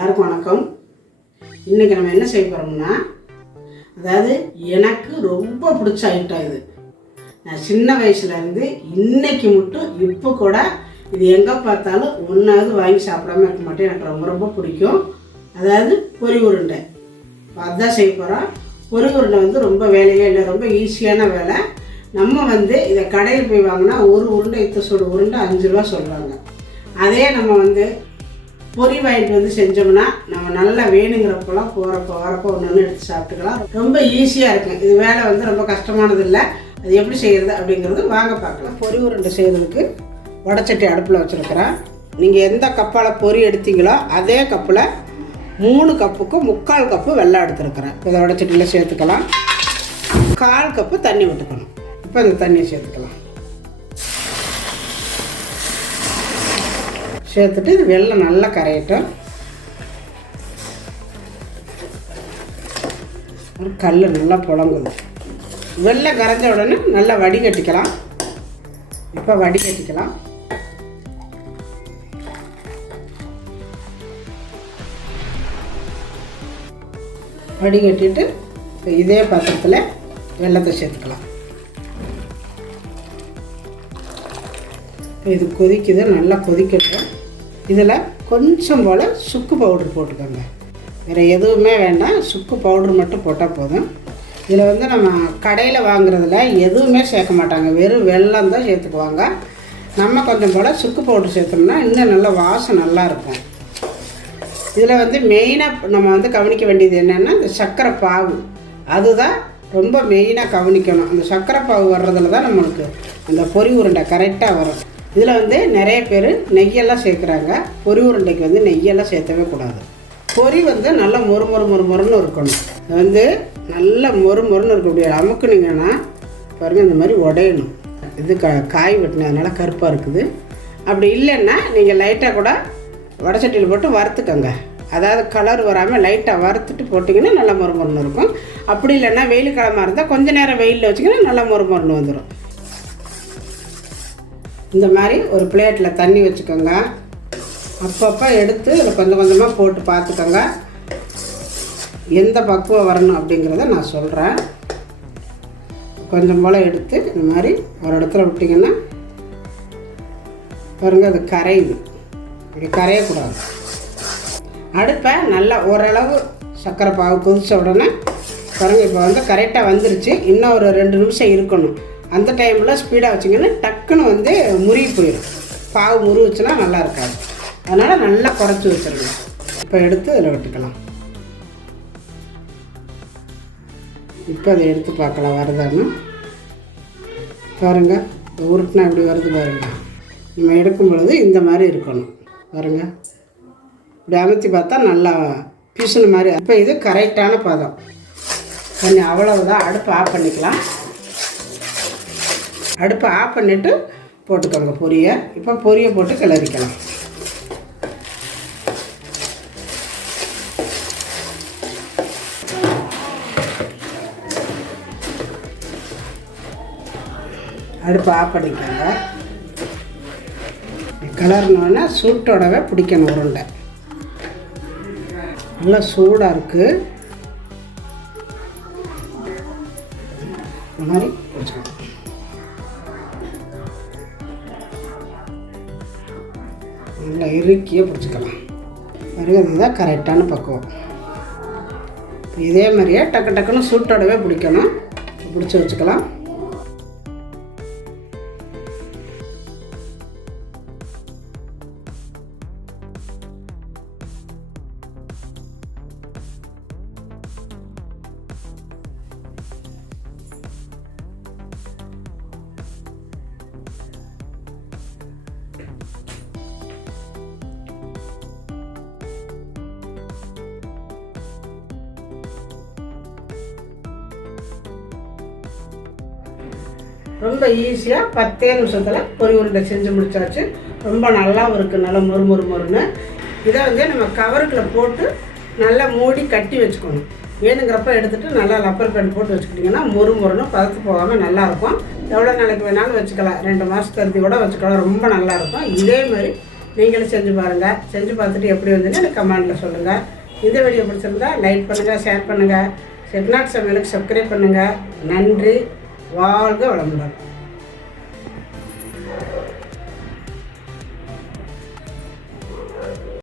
எல்லாருக்கும் வணக்கம். இன்றைக்கி நம்ம என்ன செய்ய போகிறோம்னா, அதாவது எனக்கு ரொம்ப பிடிச்ச ஐட்டம் இது. நான் சின்ன வயசுலேருந்து இன்னைக்கு மட்டும் இப்போ கூட இது எங்கே பார்த்தாலும் ஒன்றாவது வாங்கி சாப்பிடாம இருக்க மாட்டேன். எனக்கு ரொம்ப ரொம்ப பிடிக்கும். அதாவது பொரி உருண்டை. அதுதான் செய்ய போகிறோம். பொரி உருண்டை ரொம்ப வேலையே இல்லை, ரொம்ப ஈஸியான வேலை. நம்ம இதை கடையில் போய் வாங்கினா ஒரு உருண்டை இத்தசோட உருண்டை 5 ரூபா சொல்கிறாங்க. அதே நம்ம பொரி வாங்கிட்டு செஞ்சோம்னா நம்ம நல்லா வேணுங்கிறப்பெல்லாம் போகிறப்ப வரப்போ ஒன்று எடுத்து சாப்பிட்டுக்கலாம். ரொம்ப ஈஸியாக இருக்கும். இது வேலை ரொம்ப கஷ்டமானது இல்லை. அது எப்படி செய்கிறது அப்படிங்கிறது வாங்க பார்க்கலாம். பொரி உருண்டை செய்கிறதுக்கு வடைச்சட்டி அடுப்பில் வச்சுருக்கிறேன். நீங்கள் எந்த கப்பால் பொரி எடுத்தீங்களோ அதே கப்பில் 3 கப்புக்கு 3/4 கப்பு வெல்லம் எடுத்துருக்கிறேன். இதை வடைச்சட்டியில் சேர்த்துக்கலாம். 1/4 கப்பு தண்ணி விட்டுக்கணும். இப்போ இந்த தண்ணியை சேர்த்துக்கலாம். சேர்த்துட்டு இது வெல்லம் நல்லா கரையட்டும். ஒரு கல் நல்லா புழங்குது. வெல்லம் கரைஞ்ச உடனே நல்லா வடிகட்டிக்கலாம். இப்போ வடிகட்டிக்கலாம். வடிகட்டிட்டு இதே பாத்திரத்தில் வெல்லத்தை சேர்த்துக்கலாம். இது கொதிக்குது, நல்லா கொதிக்கட்டும். இதில் கொஞ்சம் போல் சுக்கு பவுட்ரு போட்டுக்கோங்க. வேறு எதுவுமே வேண்டாம், சுக்கு பவுட்ரு மட்டும் போட்டால் போதும். இதில் நம்ம கடையில் வாங்குறதுல எதுவுமே சேர்க்க மாட்டாங்க, வெறும் வெல்லம் தான் சேர்த்துக்குவாங்க. நம்ம கொஞ்சம் போல் சுக்கு பவுட்ரு சேர்த்தோம்னா இன்னும் நல்லா வாசம் நல்லாயிருக்கும். இதில் மெயினாக நம்ம கவனிக்க வேண்டியது என்னென்னா, இந்த சர்க்கரை பாகு அதுதான் ரொம்ப மெயினாக கவனிக்கணும். அந்த சர்க்கரை பாகு வர்றதுல தான் நம்மளுக்கு அந்த பொரி உருண்டை கரெக்டாக வரும். இதில் நிறைய பேர் நெய்யெல்லாம் சேர்க்குறாங்க. பொரி உருண்டைக்கு நெய்யெல்லாம் சேர்த்தவே கூடாது. பொரி நல்லா மொறுன்னு இருக்கணும். நல்லா மொறுன்னு இருக்கக்கூடிய அமுக்குனிங்கன்னா பாருங்கள், இந்த மாதிரி உடையணும். இது காய் வெட்டினதுனால கருப்பாக இருக்குது. அப்படி இல்லைன்னா நீங்கள் லைட்டாக கூட வடைச்சட்டியில் போட்டு வறுத்துக்கோங்க. அதாவது கலர் வராமல் லைட்டாக வறுத்துட்டு போட்டிங்கன்னா நல்லா மொறுன்னு இருக்கும். அப்படி இல்லைன்னா வெயில் காலமாக இருந்தால் கொஞ்சம் நேரம் வெயிலில் வச்சிங்கன்னா நல்லா மொறுன்னு வந்துடும். இந்த மாதிரி ஒரு பிளேட்டில் தண்ணி வச்சுக்கோங்க. அப்பப்போ எடுத்து இதில் கொஞ்சம் கொஞ்சமாக போட்டு பார்த்துக்கோங்க. எந்த பக்குவம் வரணும் அப்படிங்கிறத நான் சொல்கிறேன். கொஞ்சம் போல் எடுத்து இந்த மாதிரி ஒரு இடத்துல விட்டிங்கன்னா பாருங்கள், அது கரையுது. இப்படி கரையக்கூடாது. அடுப்பை நல்லா ஓரளவு சர்க்கரை பாகு கொதித்த உடனே பாருங்கள், இப்போ கரெக்டாக வந்துருச்சு. இன்னும் ஒரு 2 நிமிஷம் இருக்கணும். அந்த டைமில் ஸ்பீடாக வச்சிங்கன்னா டக்குன்னு முறுகி போயிடும். பாகு முறுகுச்சுன்னா நல்லா இருக்காது. அதனால் நல்லா குறைச்சி வச்சிடணும். இப்போ எடுத்து அதில் விட்டுக்கலாம். இப்போ அதை எடுத்து பார்க்கலாம் வருதான்னு. பாருங்கள், உருட்டினா இப்படி வருது பாருங்கள். நம்ம எடுக்கும் பொழுது இந்த மாதிரி இருக்கணும். பாருங்கள், இப்படி அமுத்தி பார்த்தா நல்லா பிசுன மாதிரி. இப்போ இது கரெக்டான பதம். கொஞ்சம் அவ்வளவுதான். அடுப்பை ஆஃப் பண்ணிக்கலாம். அடுப்பை ஆஃப் பண்ணிவிட்டு போட்டுக்கோங்க பொரியை. இப்போ பொரியை போட்டு கிளறிக்கலாம். அடுப்பை ஆஃப் பண்ணிக்கோங்க. கிளறினோன்னா சூட்டோடவே பிடிக்கணும் உருண்டை. நல்லா சூடாக இருக்குது. இந்த மாதிரி பிடிச்சிக்கணும். நல்லா இறுக்கியே பிடிச்சிக்கலாம். இதுதான் கரெக்டான பக்குவம். இதே மாதிரியே டக்கு டக்குன்னு சூட்டோடவே பிடிக்கணும். பிடிச்சி வச்சுக்கலாம். ரொம்ப ஈஸியாக 10 நிமிஷத்தில் பொரி உருண்டை செஞ்சு முடிச்சாச்சு. ரொம்ப நல்லாவும் இருக்குது, நல்லா மொறுன்னு. இதை நம்ம கவருக்குள்ளே போட்டு நல்லா மூடி கட்டி வச்சுக்கணும். வேணுங்கிறப்ப எடுத்துகிட்டு நல்லா லப்பர் பேண்ட் போட்டு வச்சுக்கிட்டிங்கன்னா மொறுன்னு பதத்து போகாமல் நல்லாயிருக்கும். எவ்வளோ நாளைக்கு வேணாலும் வச்சுக்கலாம். 2 மாதத்துக்கு கூட வச்சுக்கலாம். ரொம்ப நல்லாயிருக்கும். இதே மாதிரி நீங்களும் செஞ்சு பாருங்கள். செஞ்சு பார்த்துட்டு எப்படி வந்துன்னு எனக்கு கமெண்டில் சொல்லுங்கள். இந்த வீடியோ பிடிச்சிருந்தா லைக் பண்ணுங்கள், ஷேர் பண்ணுங்கள். செட்டிநாடு சமையலுக்கு சப்ஸ்கிரைப் பண்ணுங்கள். நன்றி. வாழ்க வளமுடன்.